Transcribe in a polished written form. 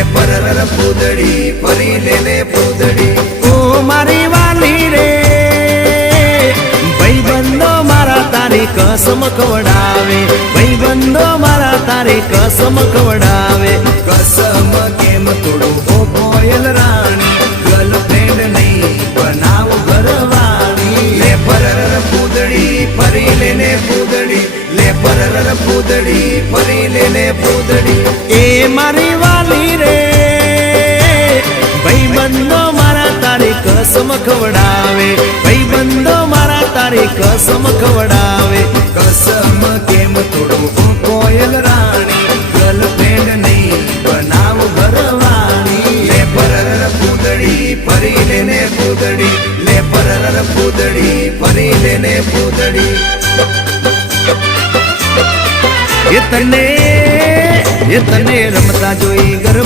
પરર પૂદડી ફરી લેને પૂદડી ઓ મારી વાલી રે ભાઈબંધો મારા તારી કસમ ખવડાવે ભાઈબંધો મારા તારી કસમ ખવડાવે કસમ કેમ તોડું ઓ કોયલ રાણી ગર્લફ્રેન્ડ નહીં બનાવ ઘરવાળી લે પરર પૂદડી ફરી લેને પૂદડી લે પરર પૂદડી ફરી લેને પૂદડી એ મારી વાલી રે ભાઈબંધો મારા તારી કસમ ખવડાવે ભાઈબંધો મારા તારી કસમ ખવડાવે કસમ કેમ તોડું ઓ કોયલ રાણી ગર્લફ્રેન્ડ નહીં બનાવ ઘરવાળી લે પરર પૂદડી ફરી લેને પૂદડી લે પરર પૂદડી ફરી લેને પૂદડી એ તને રમતા જોઈ